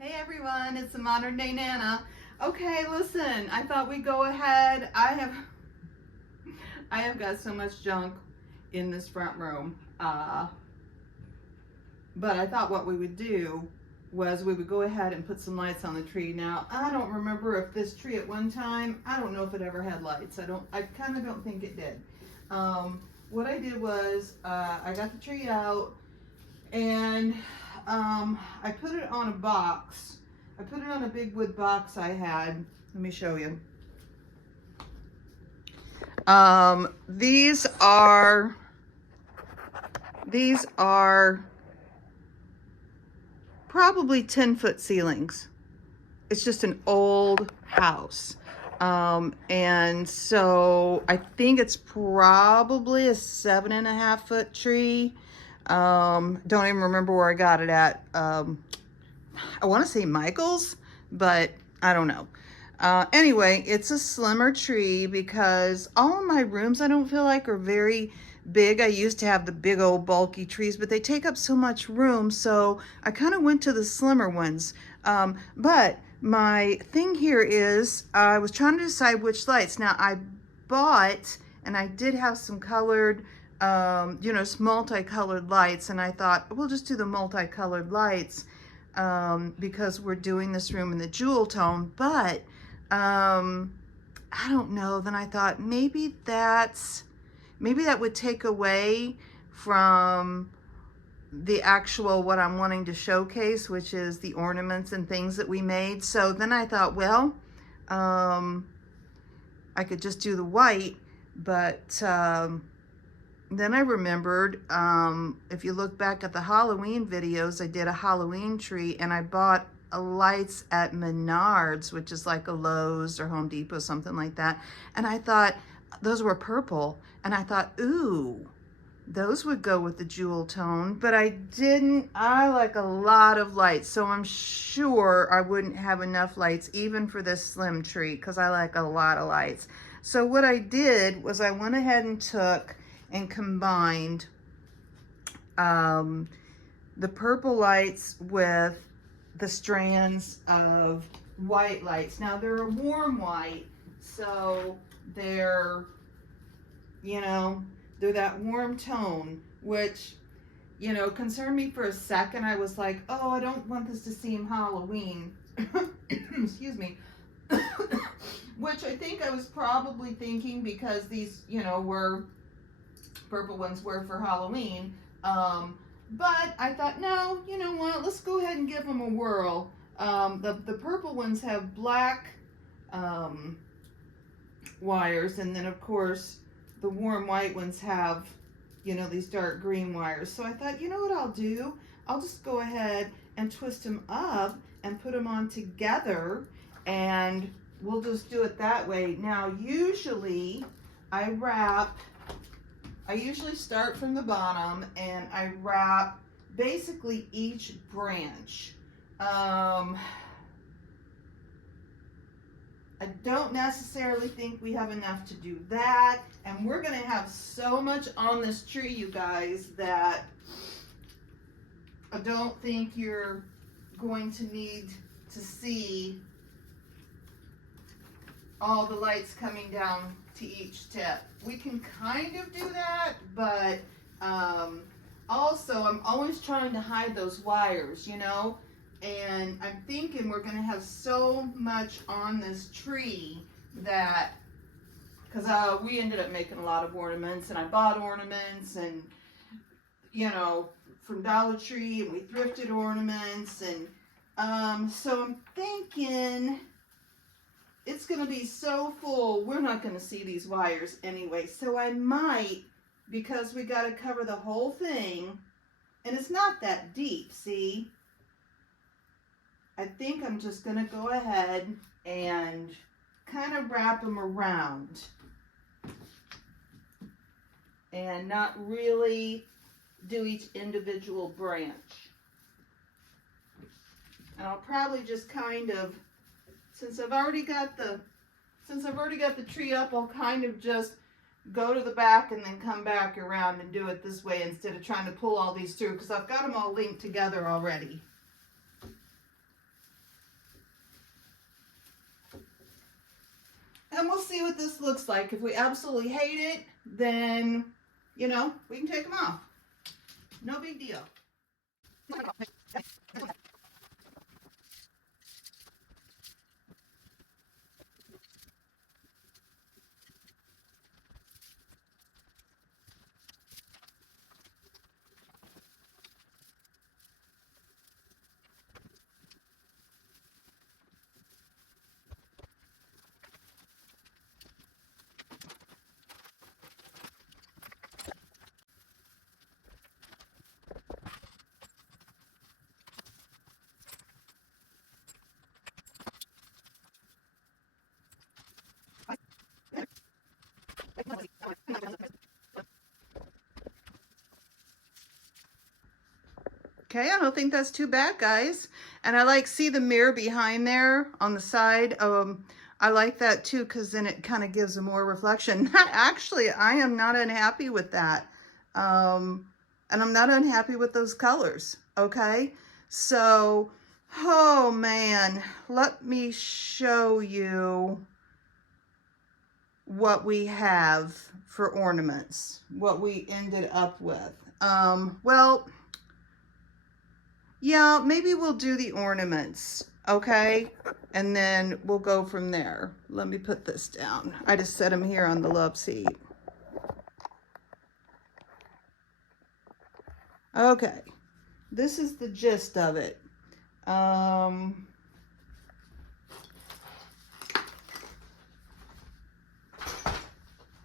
Hey everyone, it's the Modern Day Nana. Okay, listen, I thought we'd go ahead. I have got so much junk in this front room. But I thought what we would do was we would go ahead and put some lights on the tree. Now, I don't remember if this tree at one time, I don't know if it ever had lights. I kind of don't think it did. What I did was, I got the tree out and I put it on a box. I put it on a big wood box I had. Let me show you. These are probably 10-foot ceilings. It's just an old house. And so I think it's probably a 7.5-foot tree. Don't even remember where I got it at. I want to say Michael's, but I don't know. Anyway, it's a slimmer tree because all of my rooms I don't feel like are very big. I used to have the big old bulky trees, but they take up so much room, so I kind of went to the slimmer ones. But my thing here is I was trying to decide which lights. Now I bought, and I did have some colored, multicolored lights, and I thought we'll just do the multicolored lights because we're doing this room in the jewel tone. But I don't know. Then I thought maybe that would take away from the actual what I'm wanting to showcase, which is the ornaments and things that we made. So then I thought, well, I could just do the white, but then I remembered, if you look back at the Halloween videos, I did a Halloween tree and I bought lights at Menards, which is like a Lowe's or Home Depot, something like that. And I thought those were purple. And I thought, ooh, those would go with the jewel tone, but I didn't. I like a lot of lights, so I'm sure I wouldn't have enough lights even for this slim tree because I like a lot of lights. So what I did was I went ahead and took and combined the purple lights with the strands of white lights. Now they're a warm white, so they're that warm tone, which, concerned me for a second. I was like, oh, I don't want this to seem Halloween. Excuse me. Which I think I was probably thinking because these, were purple ones were for Halloween. But I thought, no, you know what? Let's go ahead and give them a whirl. The purple ones have black wires, and then of course the warm white ones have, these dark green wires. So I thought, you know what I'll do? I'll just go ahead and twist them up and put them on together, and we'll just do it that way. Now, usually I usually start from the bottom and I wrap basically each branch. I don't necessarily think we have enough to do that, and we're going to have so much on this tree, you guys, that I don't think you're going to need to see all the lights coming down to each tip. We can kind of do that, but also I'm always trying to hide those wires, and I'm thinking we're going to have so much on this tree that, because we ended up making a lot of ornaments, and I bought ornaments, and from Dollar Tree, and we thrifted ornaments, and so I'm thinking it's going to be so full, we're not going to see these wires anyway. So I might, because we got to cover the whole thing, and it's not that deep, see? I think I'm just going to go ahead and kind of wrap them around and not really do each individual branch. And I'll probably just kind of, since I've already got the tree up, I'll kind of just go to the back and then come back around and do it this way instead of trying to pull all these through, because I've got them all linked together already. see what this looks like. If we absolutely hate it, then, you know, we can take them off. No big deal. Okay, I don't think that's too bad, guys. And I like, see the mirror behind there on the side. I like that too, because then it kind of gives a more reflection. Actually, I am not unhappy with that. And I'm not unhappy with those colors, okay? So, oh man, let me show you what we have for ornaments, what we ended up with. Well, yeah, maybe we'll do the ornaments, okay? And then we'll go from there. Let me put this down. I just set them here on the love seat. Okay, this is the gist of it.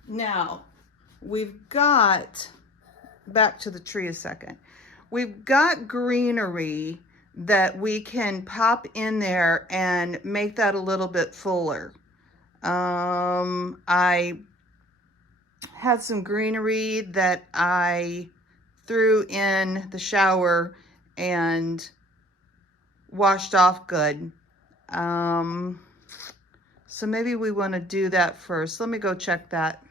Now, we've got, back to the tree a second. We've got greenery that we can pop in there and make that a little bit fuller. I had some greenery that I threw in the shower and washed off good. So maybe we want to do that first. Let me go check that.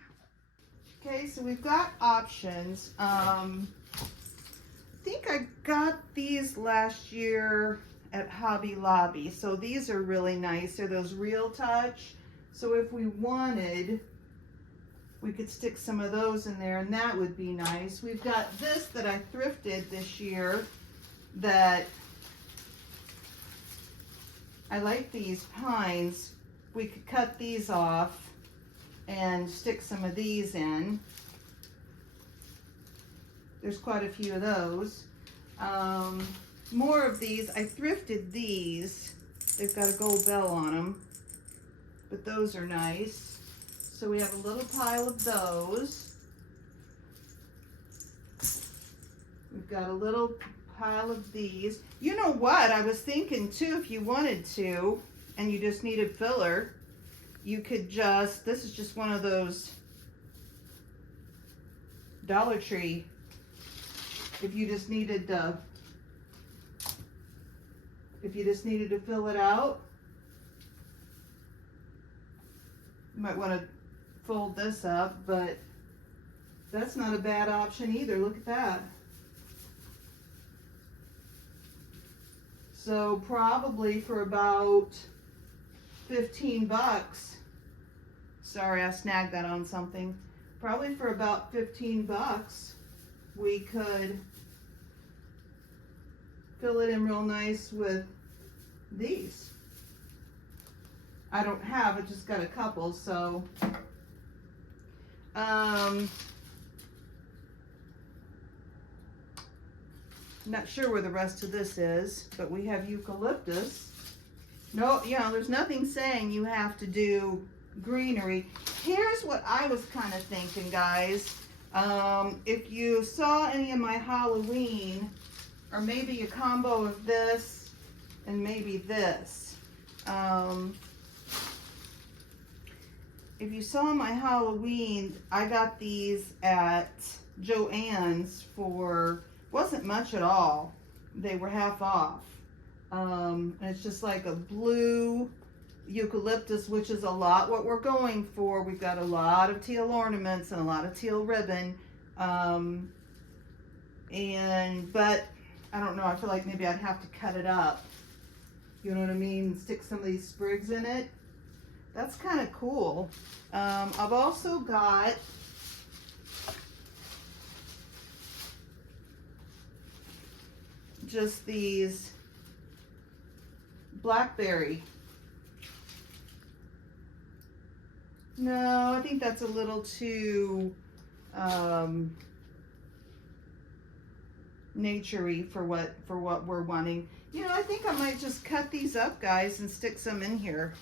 Okay, so we've got options. I think I got these last year at Hobby Lobby. So these are really nice. They're those Real Touch. So if we wanted, we could stick some of those in there and that would be nice. We've got this that I thrifted this year that I like, these pines. We could cut these off and stick some of these in. There's quite a few of those. More of these. I thrifted these. They've got a gold bell on them, but those are nice. So we have a little pile of those. We've got a little pile of these. You know what? I was thinking too, if you wanted to, and you just needed filler, you could just, this is just one of those Dollar Tree. If you just needed to, fill it out, you might want to fold this up, but that's not a bad option either. Look at that. So probably for about 15 bucks. Sorry, I snagged that on something. Probably for about 15 bucks, we could fill it in real nice with these. I don't have, I just got a couple, so not sure where the rest of this is, but we have eucalyptus. No, you know, there's nothing saying you have to do greenery. Here's what I was kind of thinking, guys. If you saw any of my Halloween, or maybe a combo of this and maybe this. If you saw my Halloween, I got these at Joann's for, wasn't much at all. They were half off. And it's just like a blue eucalyptus, which is a lot what we're going for. We've got a lot of teal ornaments and a lot of teal ribbon. But I don't know, I feel like maybe I'd have to cut it up. You know what I mean? Stick some of these sprigs in it. that's kind of cool. I've also got just these blackberry. No, I think that's a little too nature-y for what we're wanting. You know, I think I might just cut these up, guys, and stick some in here.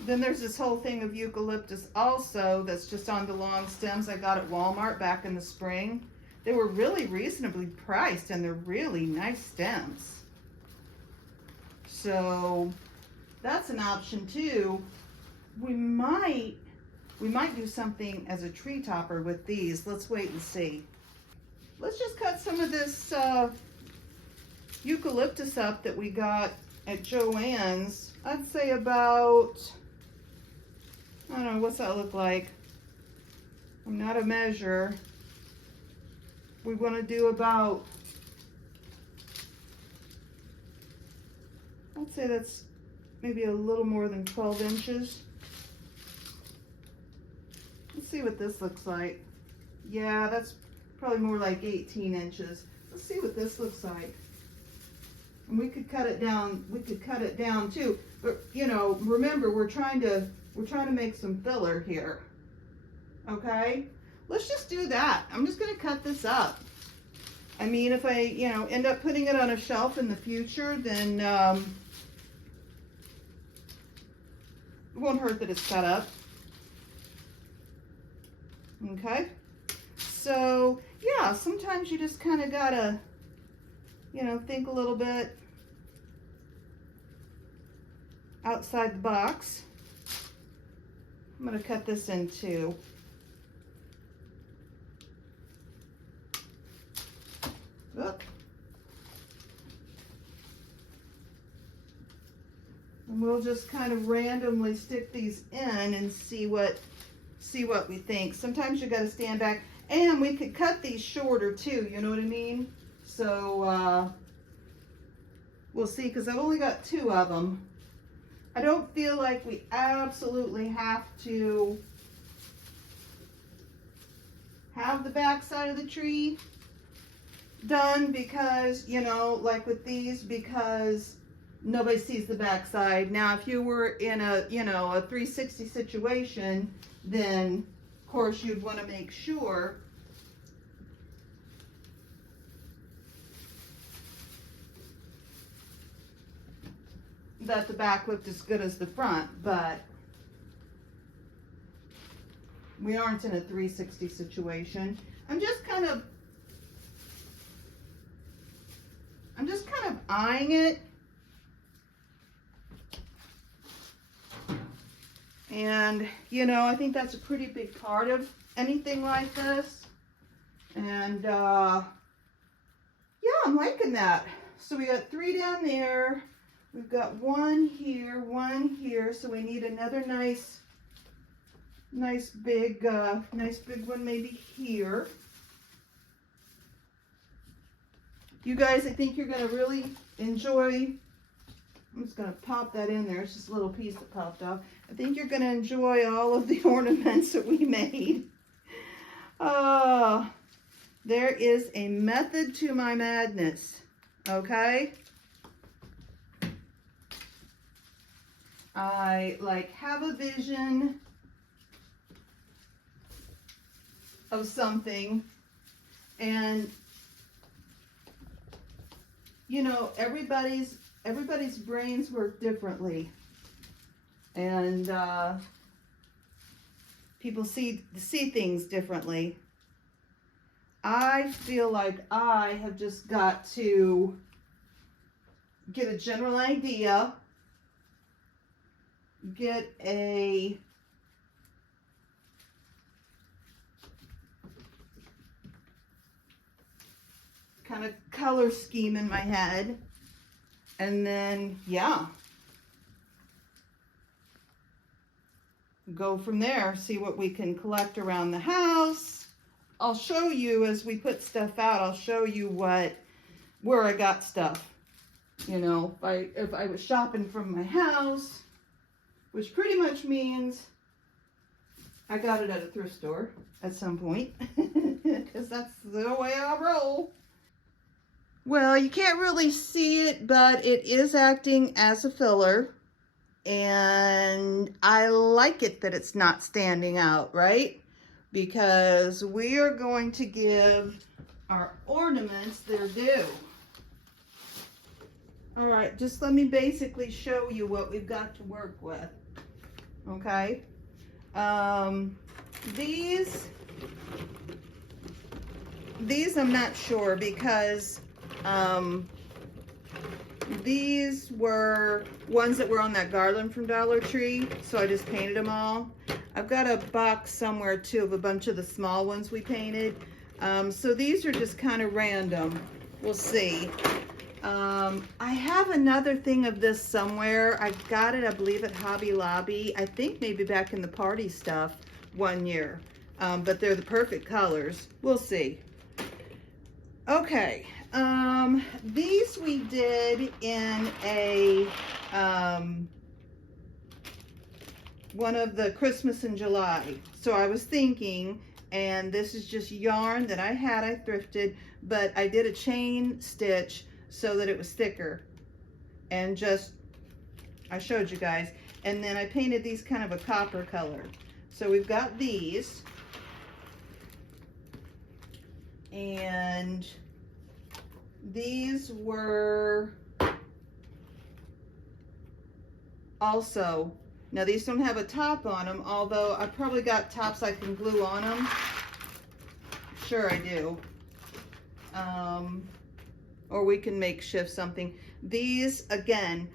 Then there's this whole thing of eucalyptus also that's just on the long stems I got at Walmart back in the spring. They were really reasonably priced and they're really nice stems. So that's an option too. We might do something as a tree topper with these. Let's wait and see. Let's just cut some of this eucalyptus up that we got at Joann's. I'd say about, I don't know, what's that look like? I'm not a measure. We want to do about, I'd say that's maybe a little more than 12 inches. Let's see what this looks like. Yeah, that's probably more like 18 inches. Let's see what this looks like. And we could cut it down. We could cut it down too. But you know, remember we're trying to make some filler here. Okay? Let's just do that. I'm just going to cut this up. I mean, if I, you know, end up putting it on a shelf in the future, then it won't hurt that it's cut up. Okay? So, yeah, sometimes you just kind of gotta, you know, think a little bit outside the box. I'm going to cut this in two. Oop. And we'll just kind of randomly stick these in and see what we think. Sometimes you got to stand back, and we could cut these shorter too, you know what I mean? So we'll see, because I've only got 2 of them. I don't feel like we absolutely have to have the back side of the tree done, because, you know, like with these, because nobody sees the back side. Now, if you were in a, you know, a 360 situation, then of course you'd want to make sure that the back looked as good as the front, but we aren't in a 360 situation. I'm just kind of eyeing it. And, you know, I think that's a pretty big part of anything like this. And, yeah, I'm liking that. So we got 3 down there. We've got 1 here, 1 here. So we need another nice big one maybe here. You guys, I think you're going to really enjoy. I'm just going to pop that in there. It's just a little piece that popped off. I think you're going to enjoy all of the ornaments that we made. There is a method to my madness. Okay? I like have a vision of something, and you know, everybody's brains work differently, and people see things differently. I feel like I have just got to get a general idea, get a kind of color scheme in my head, and then, yeah, go from there, see what we can collect around the house, I'll show you as we put stuff out, I'll show you where I got stuff. You know, if I was shopping from my house, which pretty much means I got it at a thrift store at some point, because that's the way I roll. Well, you can't really see it, but it is acting as a filler. And I like it that it's not standing out, right? Because we are going to give our ornaments their due. All right, just let me basically show you what we've got to work with, okay? These I'm not sure because these were ones that were on that garland from Dollar Tree, so I just painted them all. I've got a box somewhere too of a bunch of the small ones we painted. So these are just kind of random. We'll see. I have another thing of this somewhere. I got it, I believe, at Hobby Lobby. I think maybe back in the party stuff one year. But they're the perfect colors. We'll see. Okay. These we did in a one of the Christmas in July. So I was thinking, and this is just yarn that I thrifted, but I did a chain stitch so that it was thicker, and just, I showed you guys, and then I painted these kind of a copper color. So we've got these, and these were also, now these don't have a top on them, although I probably got tops I can glue on them. Sure I do. Or we can makeshift something. These, again,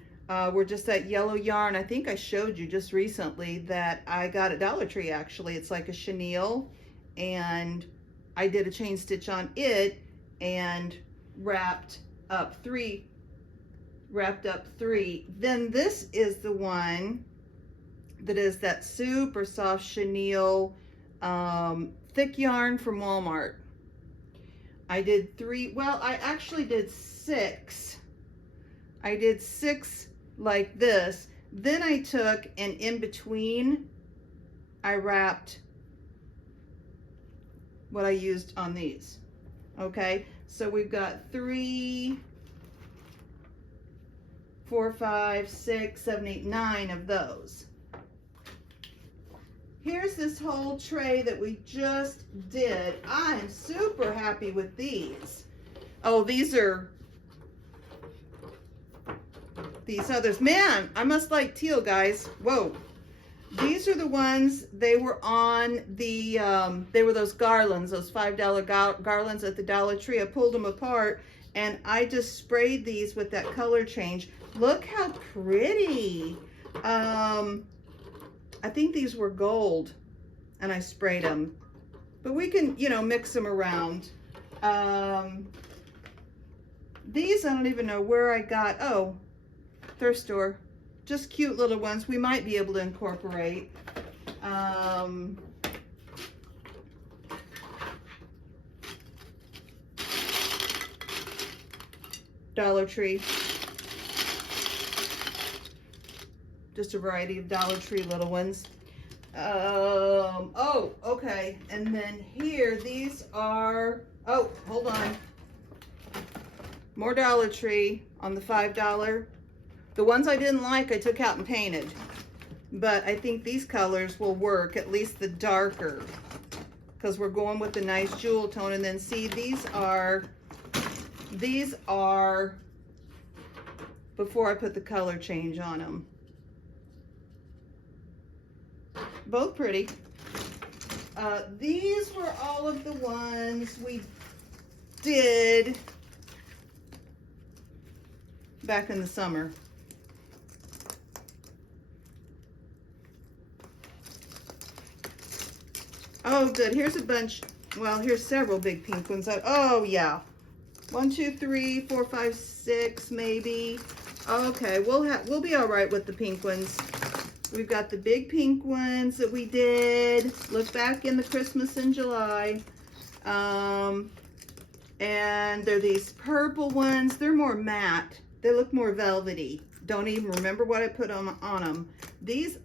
were just that yellow yarn. I think I showed you just recently that I got at Dollar Tree, actually. It's like a chenille, and I did a chain stitch on it and wrapped up three. Then this is the one that is that super soft chenille, thick yarn from Walmart. I did 3, well, I actually did 6. I did 6 like this. Then I took, and in between, I wrapped what I used on these. Okay, so we've got 3, 4, 5, 6, 7, 8, 9 of those. Here's this whole tray that we just did. I am super happy with these. Oh, these are these others. Man, I must like teal, guys. Whoa. These are the ones, they were on the, they were those garlands, those $5 garlands at the Dollar Tree. I pulled them apart and I just sprayed these with that color change. Look how pretty. I think these were gold and I sprayed them, but we can, you know, mix them around. These, I don't even know where I got. Oh, thrift store. Just cute little ones we might be able to incorporate. Dollar Tree. Just a variety of Dollar Tree little ones. Oh, okay. And then here, these are, oh, hold on. More Dollar Tree on the $5. The ones I didn't like, I took out and painted. But I think these colors will work, at least the darker, because we're going with the nice jewel tone. And then see, these are before I put the color change on them. Both pretty. These were all of the ones we did back in the summer. Oh, good. Here's a bunch. Well, here's several big pink ones. Oh, yeah. 1, 2, 3, 4, 5, 6, maybe. Okay, we'll be all right with the pink ones. We've got the big pink ones that we did. Look back in the Christmas in July. And they're these purple ones. They're more matte. They look more velvety. Don't even remember what I put on them. These,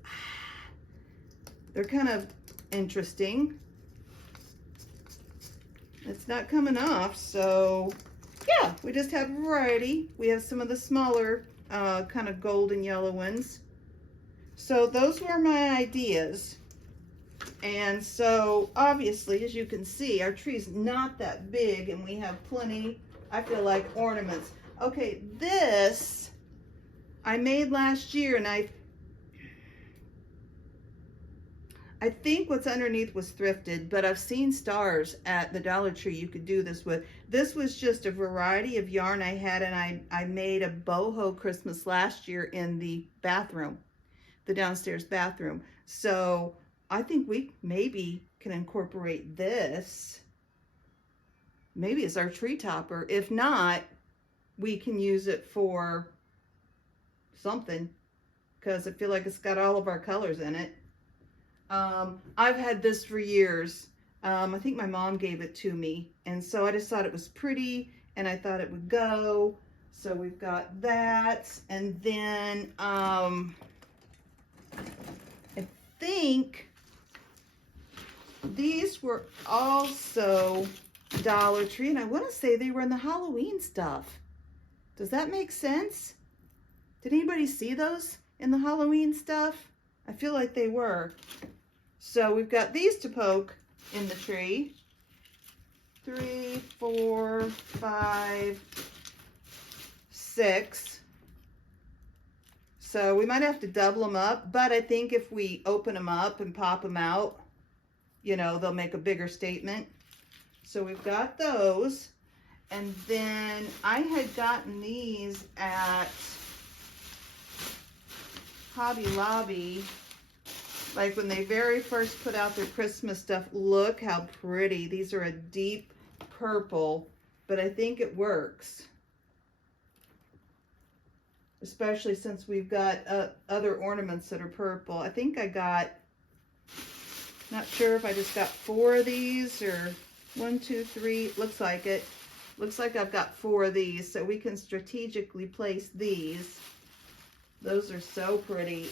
they're kind of interesting. It's not coming off, so yeah, we just have a variety. We have some of the smaller kind of golden yellow ones. So those were my ideas. And so obviously, as you can see, our tree's not that big and we have plenty, I feel like, ornaments. Okay, this I made last year, and I think what's underneath was thrifted, but I've seen stars at the Dollar Tree you could do this with. This was just a variety of yarn I had, and I made a boho Christmas last year in the bathroom, the downstairs bathroom. So I think we maybe can incorporate this. Maybe it's our tree topper. If not, we can use it for something, because I feel like it's got all of our colors in it. I've had this for years. I think my mom gave it to me, and so I just thought it was pretty, and I thought it would go. So we've got that, and then I think these were also Dollar Tree, and I want to say they were in the Halloween stuff. Does that make sense? Did anybody see those in the Halloween stuff? I feel like they were. So we've got these to poke in the tree. 3, 4, 5, 6. So we might have to double them up, but I think if we open them up and pop them out, you know, they'll make a bigger statement. So we've got those. And then I had gotten these at Hobby Lobby, like when they very first put out their Christmas stuff. Look how pretty. These are a deep purple, but I think it works. Especially since we've got other ornaments that are purple. I think I got, not sure if I just got 4 of these or 1, 2, 3. Looks like it. Looks like I've got 4 of these, so we can strategically place these. Those are so pretty.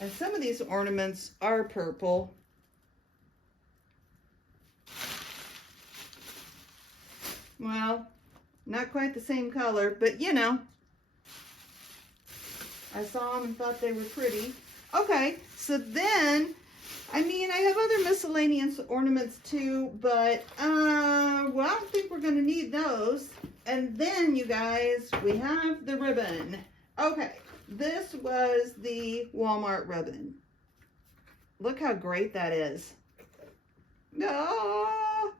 And some of these ornaments are purple. Well, not quite the same color, but you know, I saw them and thought they were pretty. Okay, so then, I mean, I have other miscellaneous ornaments too, but, well, I don't think we're going to need those. And then, you guys, we have the ribbon. Okay, this was the Walmart ribbon. Look how great that is. Oh,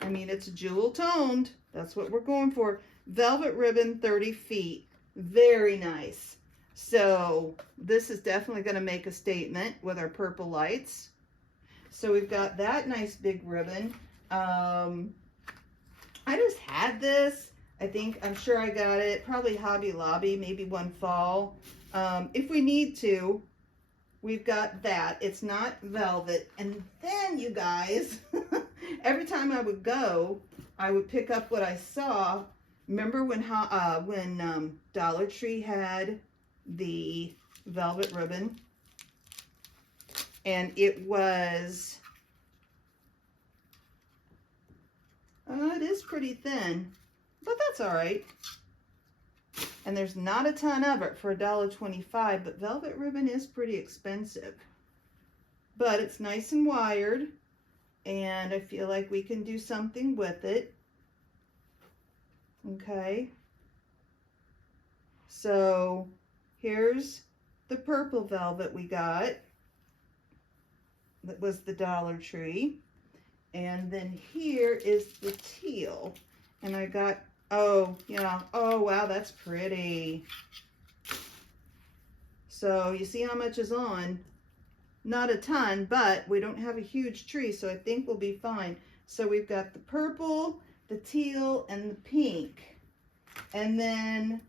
I mean, it's jewel toned. That's what we're going for. Velvet ribbon, 30 feet. Very nice. So this is definitely going to make a statement with our purple lights. So we've got that nice big ribbon. I just had this. I'm sure I got it. Probably Hobby Lobby, maybe one fall. If we need to, we've got that. It's not velvet. And then, you guys, every time I would go, I would pick up what I saw. Remember when Dollar Tree had the velvet ribbon? And it was, it is pretty thin, but that's all right. And there's not a ton of it for $1.25, but velvet ribbon is pretty expensive. But it's nice and wired, and I feel like we can do something with it. Okay. So here's the purple velvet we got. That was the Dollar Tree. And then here is the teal. And I got, oh, yeah, oh, wow, that's pretty. So you see how much is on? Not a ton, but we don't have a huge tree, so I think we'll be fine. So we've got the purple, the teal, and the pink. And then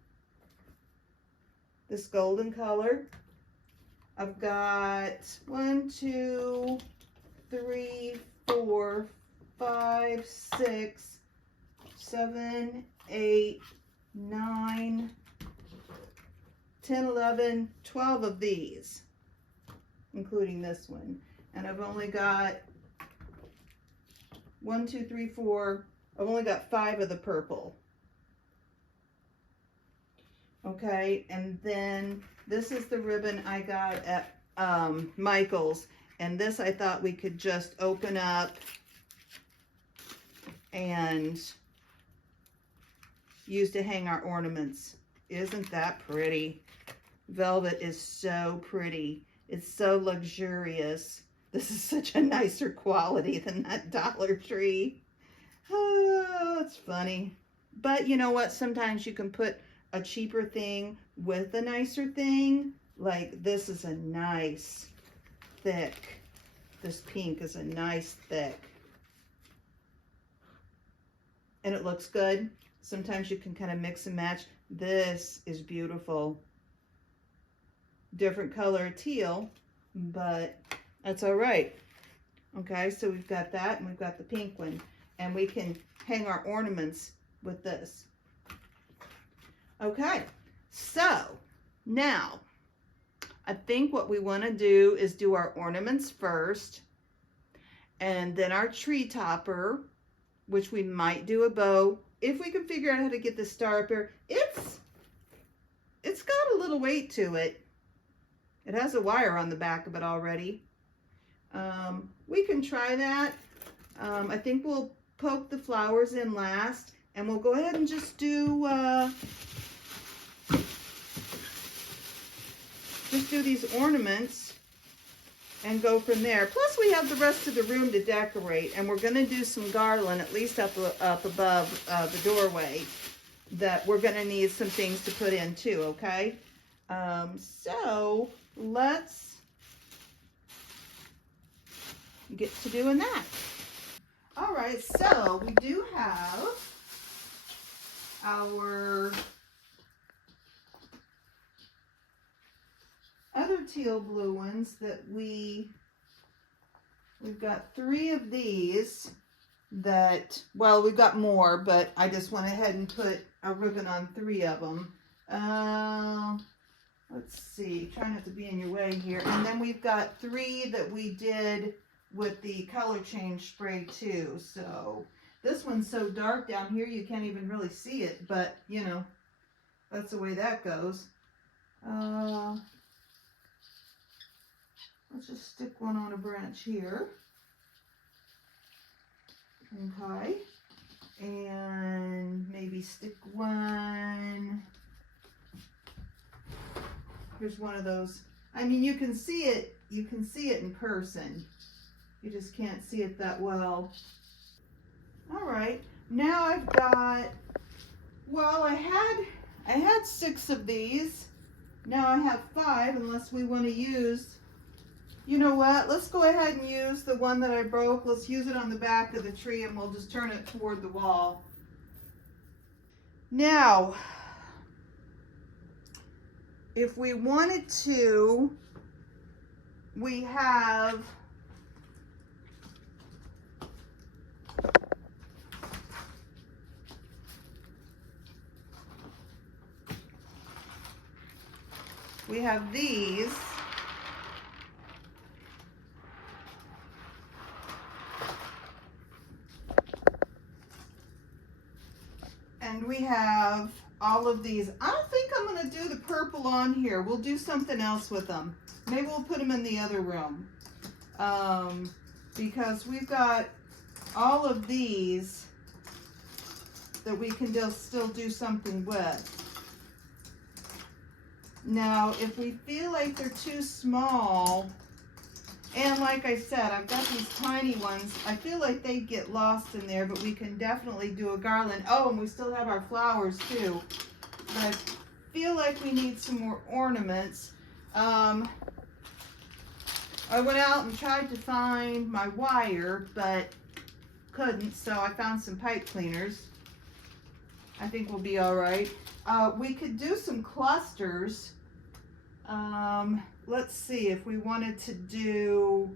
this golden color. I've got 1, 2, 3, 4, 5, 6, 7, 8, 9, 10, 11, 12 of these, including this one. And I've only got 1, 2, 3, 4. I've only got 5 of the purple. Okay, and then this is the ribbon I got at Michael's, and this I thought we could just open up and use to hang our ornaments. Isn't that pretty? Velvet is so pretty. It's so luxurious. This is such a nicer quality than that Dollar Tree. Oh, it's funny. But you know what? Sometimes you can put a cheaper thing with a nicer thing. Like this is a nice thick. This pink is a nice thick. And it looks good. Sometimes you can kind of mix and match. This is beautiful. Different color teal, but that's all right. Okay, so we've got that and we've got the pink one. And we can hang our ornaments with this. Okay, so now I think what we want to do is do our ornaments first and then our tree topper, which we might do a bow. If we can figure out how to get the star up here, it's got a little weight to it. It has a wire on the back of it already. We can try that. I think we'll poke the flowers in last, and we'll go ahead and just do these ornaments and go from there. Plus we have the rest of the room to decorate, and we're going to do some garland at least up above the doorway that we're going to need some things to put in too, okay? So let's get to doing that. All right, so we do have our other teal blue ones that we've got 3 of these that, well, we've got more, but I just went ahead and put a ribbon on 3 of them. Let's see, try not to be in your way here. And then we've got 3 that we did with the color change spray too. So this one's so dark down here you can't even really see it, but you know, that's the way that goes. Let's just stick one on a branch here. Okay. And maybe stick one. Here's one of those. I mean, you can see it in person. You just can't see it that well. All right. Now I've got, well, I had 6 of these. Now I have 5, unless we want to use, you know what? Let's go ahead and use the one that I broke. Let's use it on the back of the tree, and we'll just turn it toward the wall. Now, if we wanted to, we have these. And we have all of these. I don't think I'm going to do the purple on here. We'll do something else with them. Maybe we'll put them in the other room. Because we've got all of these that we can still do something with. Now, if we feel like they're too small, and like I said, I've got these tiny ones. I feel like they get lost in there, but we can definitely do a garland. Oh, and we still have our flowers too. But I feel like we need some more ornaments. I went out and tried to find my wire, but couldn't, so I found some pipe cleaners. I think we'll be all right. We could do some clusters. Let's see if we wanted to do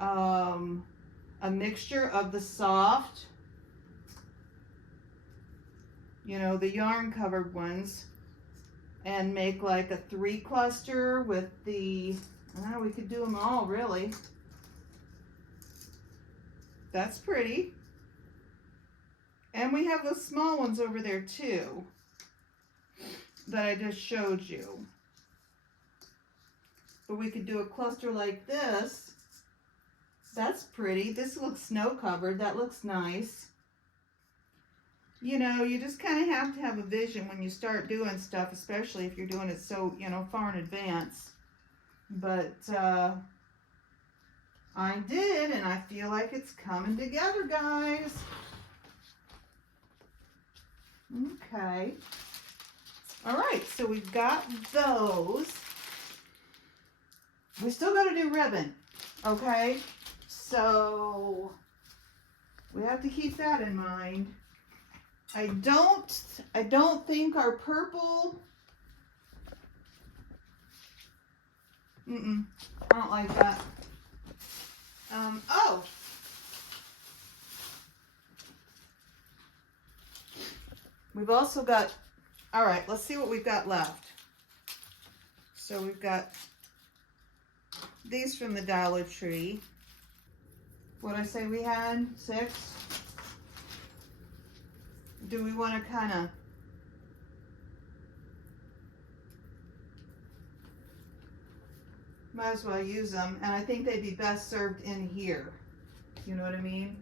a mixture of the soft, you know, the yarn covered ones, and make like a 3 cluster with the, I don't know, we could do them all really. That's pretty. And we have those small ones over there too that I just showed you. But we could do a cluster like this. That's pretty. This looks snow covered. That looks nice. You know, you just kind of have to have a vision when you start doing stuff, especially if you're doing it so, you know, far in advance. But I did, and I feel like it's coming together, guys. Okay. All right, so we've got those. We still got to do ribbon, okay? So we have to keep that in mind. I don't think our purple, I don't like that. Oh, we've also got, all right, let's see what we've got left. So we've got these from the Dollar Tree. What did I say we had? 6? Do we want to kind of might as well use them, and I think they'd be best served in here. You know what I mean?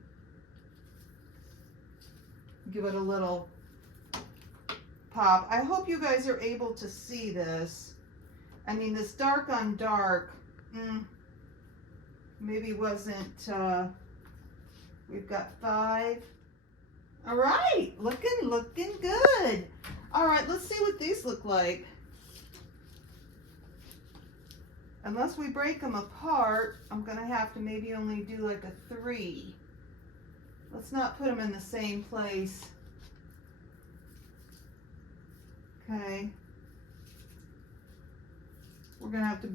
Give it a little pop. I hope you guys are able to see this. I mean, this dark on dark maybe wasn't, we've got 5. All right, looking good. All right, let's see what these look like. Unless we break them apart, I'm gonna have to maybe only do like a 3. Let's not put them in the same place. Okay. We're gonna have to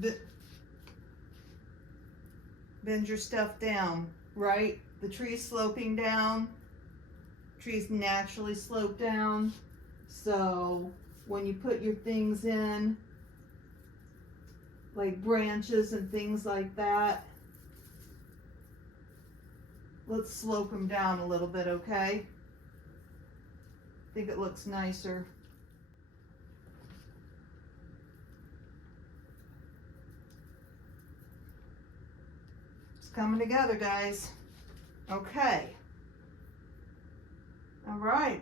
bend your stuff down, right? The tree's sloping down. Trees naturally slope down. So when you put your things in, like branches and things like that, let's slope them down a little bit, okay? I think it looks nicer. It's coming together, guys. Okay. All right.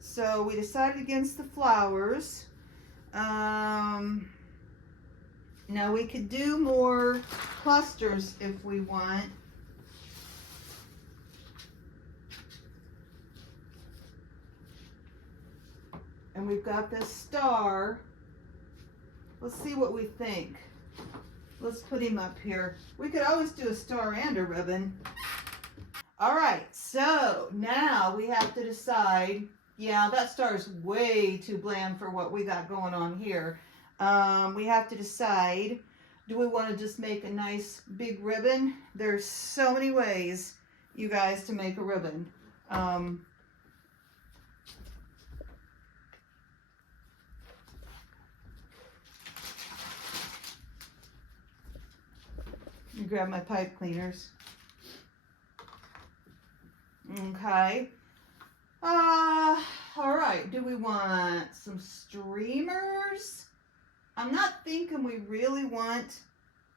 So we decided against the flowers. Now we could do more clusters if we want. And we've got this star. Let's see what we think. Let's put him up here. We could always do a star and a ribbon. All right, so now we have to decide. Yeah, that star is way too bland for what we got going on here. We have to decide, do we want to just make a nice big ribbon? There's so many ways, you guys, to make a ribbon. Let me grab my pipe cleaners. Okay. All right, do we want some streamers? I'm not thinking we really want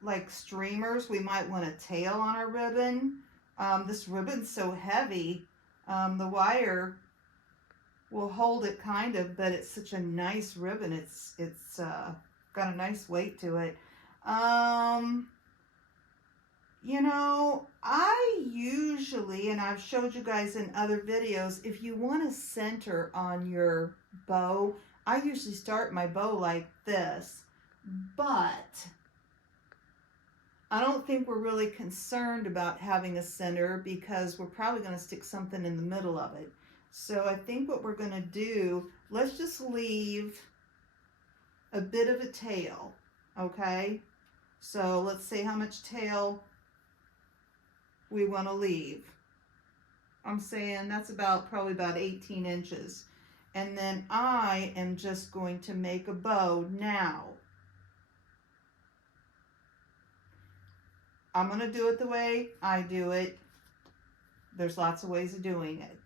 like streamers. We might want a tail on our ribbon. This ribbon's so heavy. The wire will hold it kind of, but it's such a nice ribbon. It's got a nice weight to it. You know, I usually, and I've showed you guys in other videos, if you want a center on your bow, I usually start my bow like this, but I don't think we're really concerned about having a center because we're probably going to stick something in the middle of it. So I think what we're going to do, let's just leave a bit of a tail, okay? So let's see how much tail we want to leave. I'm saying that's probably about 18 inches. And then I am just going to make a bow now. I'm going to do it the way I do it. There's lots of ways of doing it.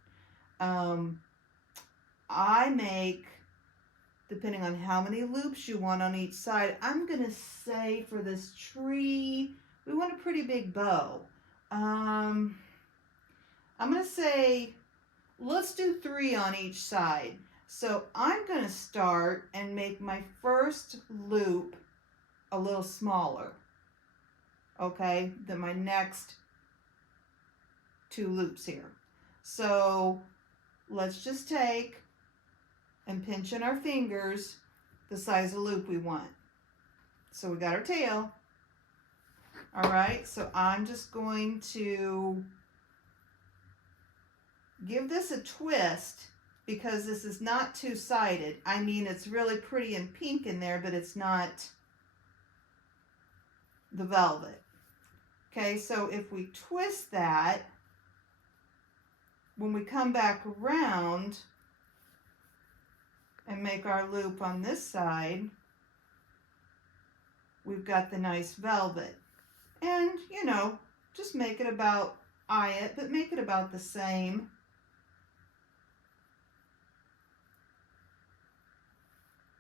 I make, depending on how many loops you want on each side, I'm going to say for this tree, we want a pretty big bow. I'm going to say, let's do 3 on each side. So I'm going to start and make my first loop a little smaller, okay, than my next 2 loops here. So let's just take and pinch in our fingers the size of loop we want. So we got our tail. All right, so I'm just going to give this a twist because this is not two-sided. I mean, it's really pretty and pink in there, but it's not the velvet. Okay, so if we twist that, when we come back around and make our loop on this side, we've got the nice velvet. And, you know, just make it about, eye it, but make it about the same.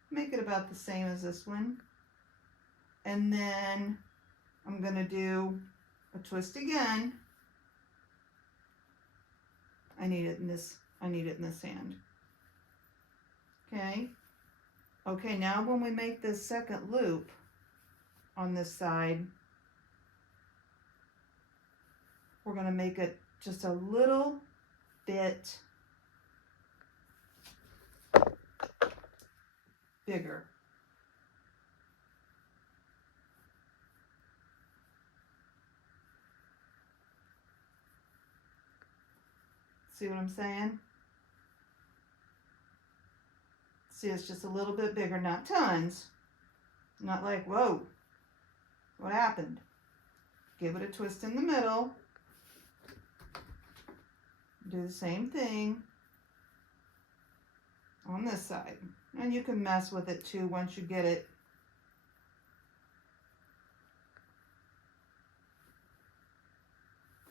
Make it about the same as this one. And then I'm going to do a twist again. I need it in this hand. Okay. Okay, now when we make this second loop on this side, we're going to make it just a little bit bigger. See what I'm saying? See, it's just a little bit bigger, not tons. Not like, whoa, what happened? Give it a twist in the middle. Do the same thing on this side. And you can mess with it too once you get it.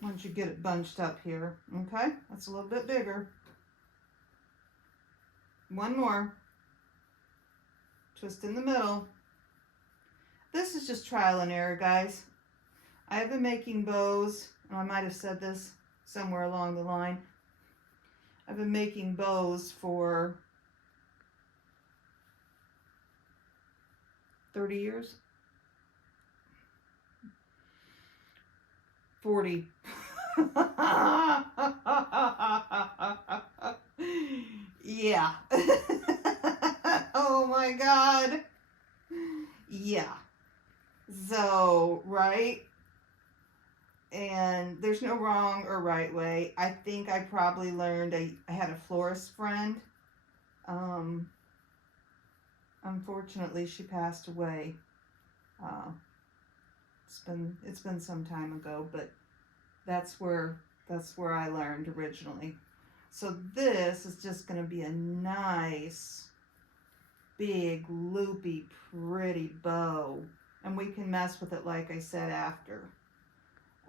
Once you get it bunched up here. Okay, that's a little bit bigger. One more. Twist in the middle. This is just trial and error, guys. I have been making bows, and I might have said this somewhere along the line. I've been making bows for 30 years? 40. Yeah. Oh my God. Yeah. So, right? And there's no wrong or right way. I think I probably learned, I had a florist friend. Unfortunately, she passed away. It's been some time ago, but that's where I learned originally. So this is just going to be a nice, big, loopy, pretty bow, and we can mess with it like I said after.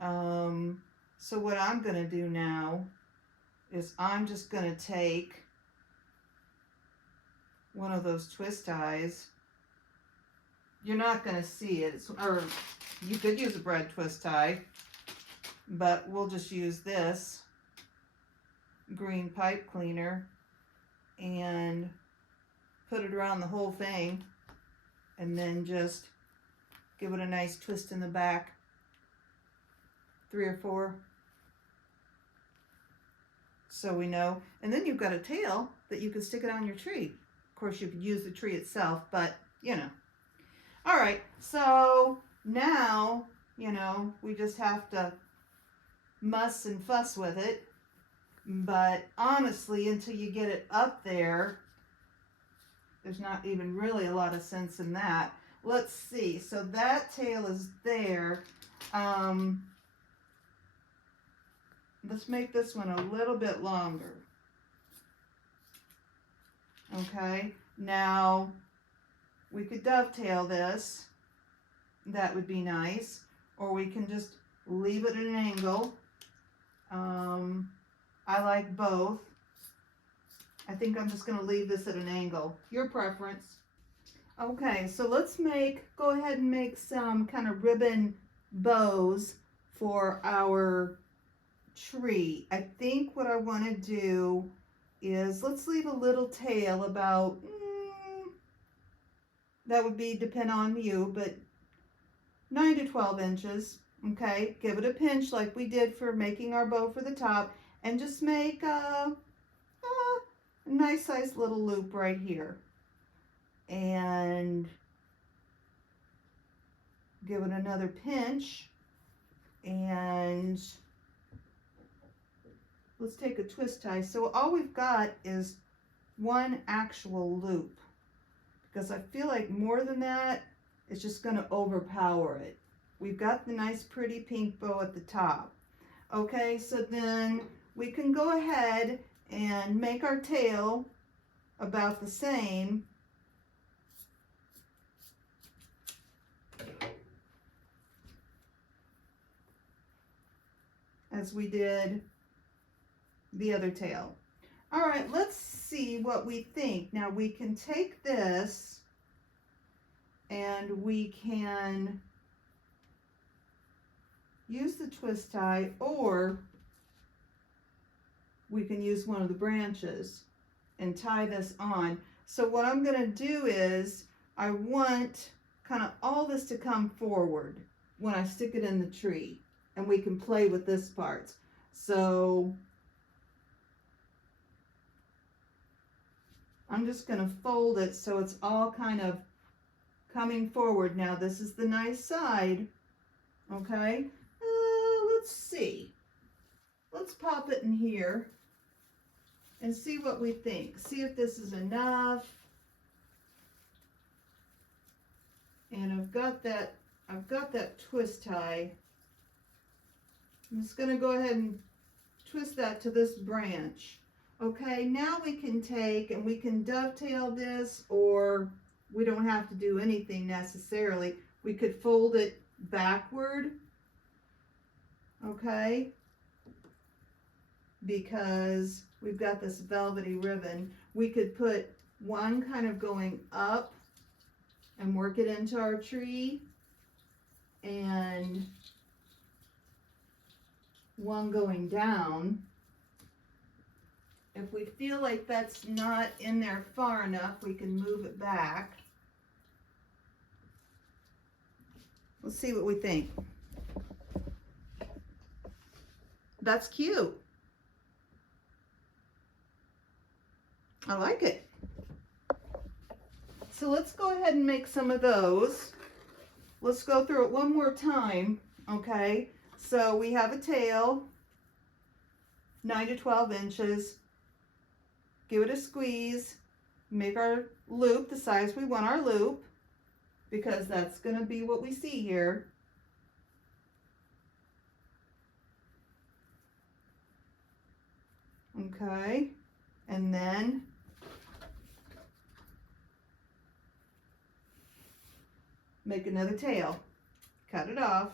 So what I'm going to do now is I'm just going to take one of those twist ties. You're not going to see it, or you could use a bread twist tie, but we'll just use this green pipe cleaner and put it around the whole thing, and then just give it a nice twist in the back, 3 or 4, so we know. And then you've got a tail that you can stick it on your tree. Of course, you could use the tree itself, but you know. All right, so now, you know, we just have to muss and fuss with it. But honestly, until you get it up there, there's not even really a lot of sense in that. Let's see. So that tail is there. let's make this one a little bit longer. Okay, now we could dovetail this. That would be nice. Or we can just leave it at an angle. I like both. I think I'm just going to leave this at an angle. Your preference. Okay, so let's go ahead and make some kind of ribbon bows for our tree. I think what I want to do is let's leave a little tail about, that would be depend on you, but 9 to 12 inches. Okay, give it a pinch like we did for making our bow for the top, and just make a nice size little loop right here. And give it another pinch, and let's take a twist tie. So all we've got is one actual loop, because I feel like more than that, it's just going to overpower it. We've got the nice pretty pink bow at the top. Okay, so then we can go ahead and make our tail about the same. As we did the other tail. All right, let's see what we think. Now we can take this and we can use the twist tie, or we can use one of the branches and tie this on. So what I'm going to do is I want kind of all this to come forward when I stick it in the tree, and we can play with this part. So I'm just going to fold it so it's all kind of coming forward. Now this is the nice side. Okay, let's see. Let's pop it in here and see what we think. See if this is enough. And I've got that twist tie. I'm just going to go ahead and twist that to this branch. Okay, now we can take and we can dovetail this, or we don't have to do anything necessarily. We could fold it backward, okay, because we've got this velvety ribbon. We could put one kind of going up and work it into our tree, and one going down. If we feel like that's not in there far enough, we can move it back. Let's see what we think. That's cute. I like it. So let's go ahead and make some of those. Let's go through it one more time, okay? So we have a tail, 9 to 12 inches. Give it a squeeze. Make our loop the size we want our loop, because that's going to be what we see here. Okay, and then make another tail. Cut it off.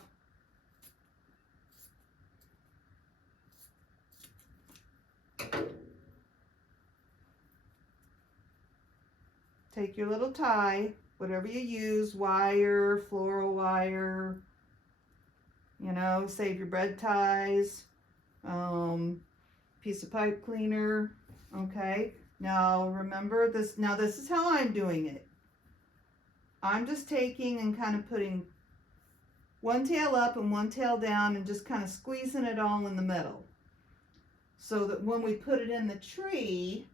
Take your little tie, whatever you use, wire, floral wire, you know, save your bread ties, piece of pipe cleaner, okay? Now remember this, now this is how I'm doing it. I'm just taking and kind of putting one tail up and one tail down and just kind of squeezing it all in the middle, so that when we put it in the tree,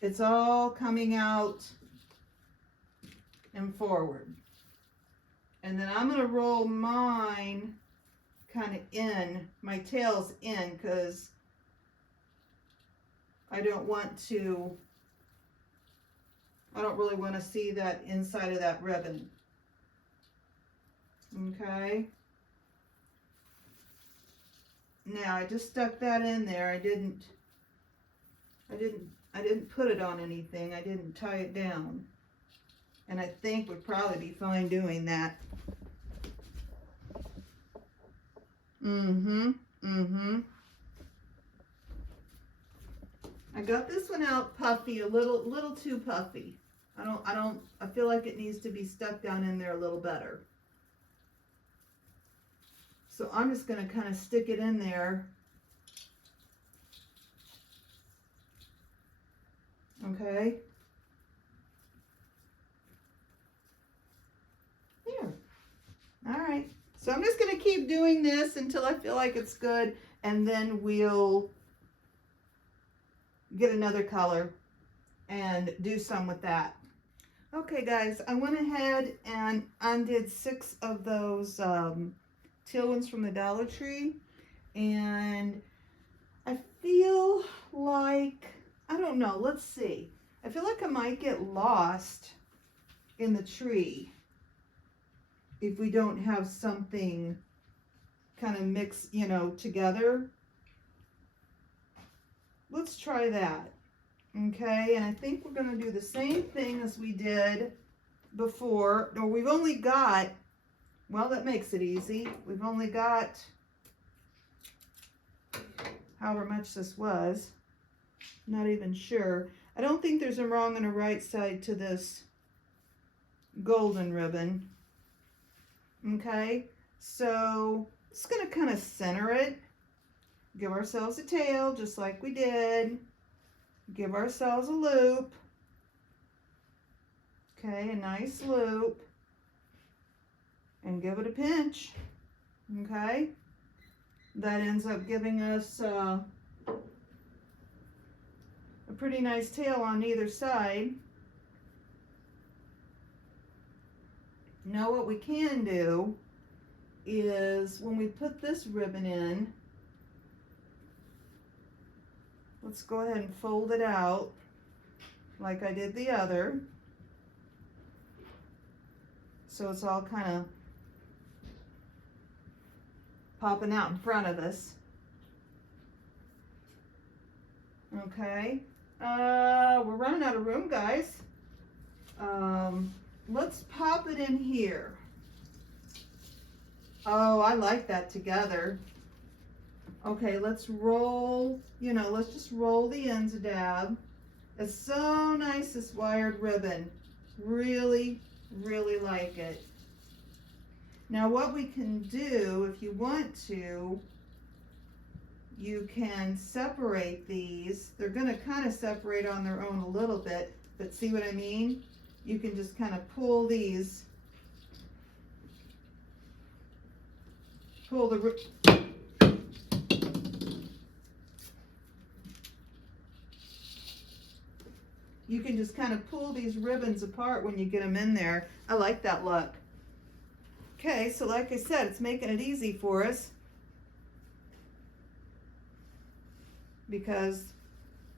it's all coming out and forward. And then I'm going to roll mine kind of in, my tails in, because I don't want to I don't really want to see that inside of that ribbon. Okay. Now I just stuck that in there. I didn't put it on anything. I didn't tie it down. And I think we'd probably be fine doing that. I got this one out puffy, a little too puffy. I feel like it needs to be stuck down in there a little better. So I'm just going to kind of stick it in there. Okay. There. All right. So I'm just going to keep doing this until I feel like it's good, and then we'll get another color and do some with that. Okay guys, I went ahead and undid 6 of those teal ones from the Dollar Tree, and I feel like, I don't know, let's see. I feel like I might get lost in the tree if we don't have something kind of mixed, you know, together. Let's try that. Okay, and I think we're going to do the same thing as we did before. Or we've only got, well, that makes it easy. We've only got however much this was. Not even sure. I don't think there's a wrong and a right side to this golden ribbon. Okay, so just going to kind of center it. Give ourselves a tail just like we did. Give ourselves a loop. Okay, a nice loop. And give it a pinch. Okay. That ends up giving us a pretty nice tail on either side. Now what we can do is when we put this ribbon in, let's go ahead and fold it out like I did the other. So it's all kind of popping out in front of us. Okay. We're running out of room, guys. Let's pop it in here. Oh, I like that together. Okay, let's roll, you know, let's just roll the ends a dab. It's so nice, this wired ribbon. Really, really like it. Now what we can do, if you want to, you can separate these. They're going to kind of separate on their own a little bit, but see what I mean? You can just kind of pull these, pull the you can just kind of pull these ribbons apart when you get them in there. I like that look. Okay, so like I said, it's making it easy for us because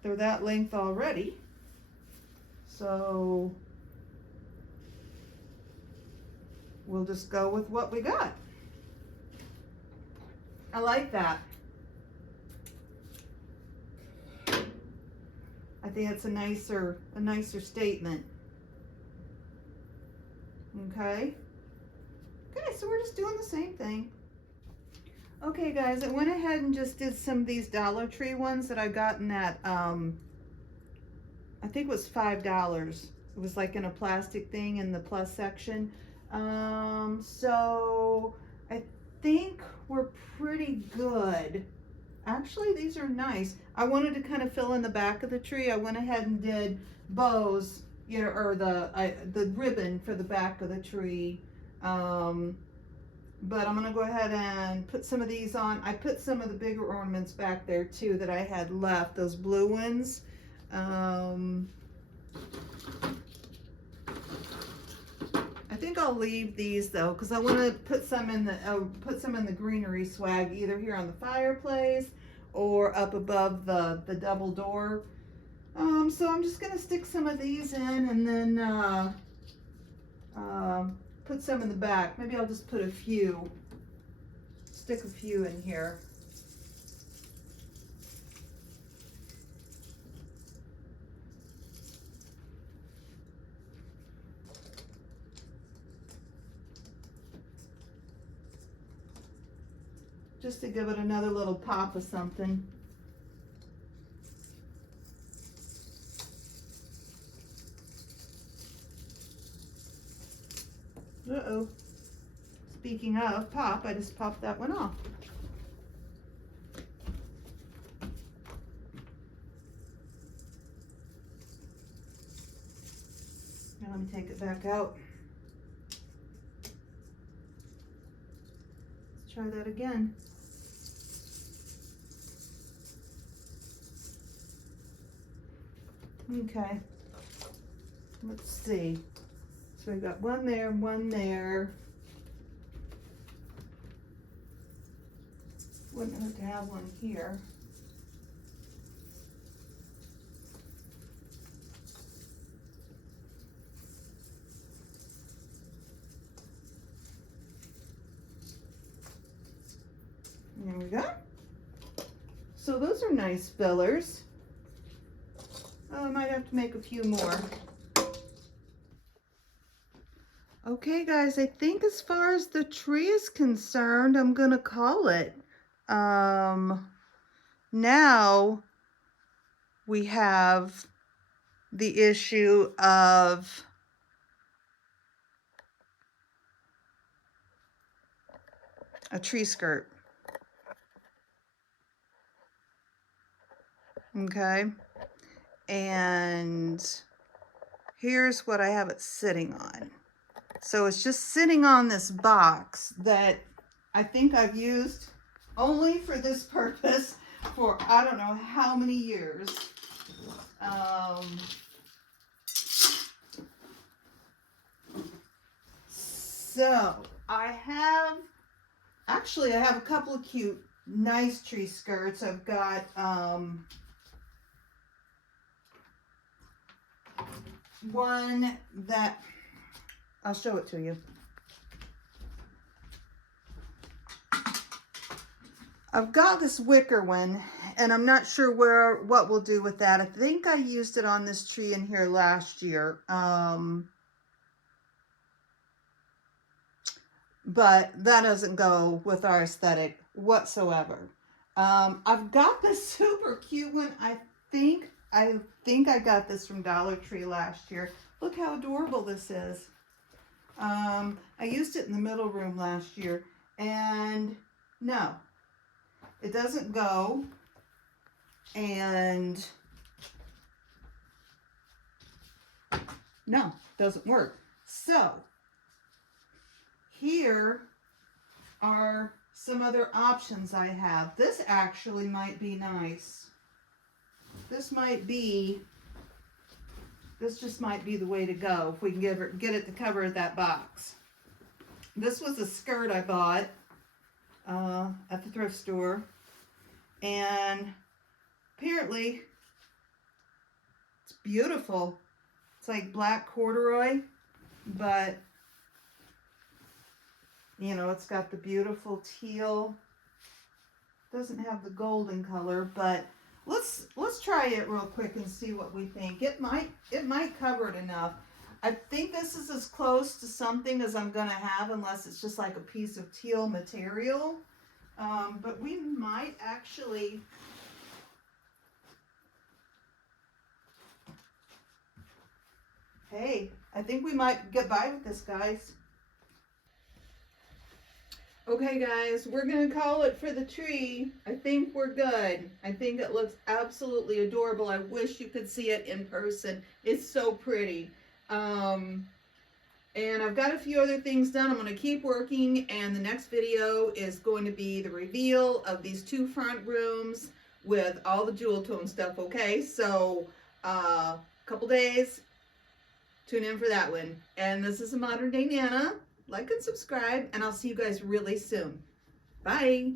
they're that length already. So we'll just go with what we got. I like that. I think it's a nicer statement. Okay. Okay, so we're just doing the same thing. Okay guys, I went ahead and just did some of these Dollar Tree ones that I got in that, I think it was $5. It was like in a plastic thing in the plus section. So I think we're pretty good. Actually, these are nice. I wanted to kind of fill in the back of the tree. I went ahead and did bows, you know, or the ribbon for the back of the tree. But I'm gonna go ahead and put some of these on. I put some of the bigger ornaments back there too that I had left, those blue ones. I think I'll leave these though, because I want to put some in the greenery swag, either here on the fireplace or up above the double door So I'm just gonna stick some of these in and then put some in the back. Maybe I'll just put a few, stick a few in here. Just to give it another little pop of something. Uh-oh. Speaking of pop, I just popped that one off. Now let me take it back out. Let's try that again. Okay, let's see. So we've got one there, one there. Wouldn't hurt to have one here. There we go. So those are nice fillers. Oh, I might have to make a few more. Okay, guys, I think as far as the tree is concerned, I'm gonna call it. Now we have the issue of a tree skirt. Okay, and here's what I have it sitting on. So it's just sitting on this box that I think I've used only for this purpose for I don't know how many years. So I have a couple of cute, nice tree skirts. I've got one that I'll show it to you. I've got this wicker one, and I'm not sure what we'll do with that. I think I used it on this tree in here last year. But that doesn't go with our aesthetic whatsoever. I've got this super cute one. I think I got this from Dollar Tree last year. Look how adorable this is. I used it in the middle room last year, and no, it doesn't go, and no, doesn't work. So here are some other options I have. This actually might be nice. This just might be the way to go if we can get it to cover that box. This was a skirt I bought at the thrift store, and apparently it's beautiful. It's like black corduroy, but you know, it's got the beautiful teal. Doesn't have the golden color, but let's try it real quick and see what we think. It might cover it enough. I think this is as close to something as I'm gonna have, unless it's just like a piece of teal material. But we might actually hey, I think we might get by with this, guys. Okay, guys, we're going to call it for the tree. I think we're good. I think it looks absolutely adorable. I wish you could see it in person. It's so pretty. And I've got a few other things done. I'm going to keep working, and the next video is going to be the reveal of these two front rooms with all the jewel tone stuff, okay? So, couple days, tune in for that one. And this is a Modern Day Nana. Like and subscribe, and I'll see you guys really soon. Bye.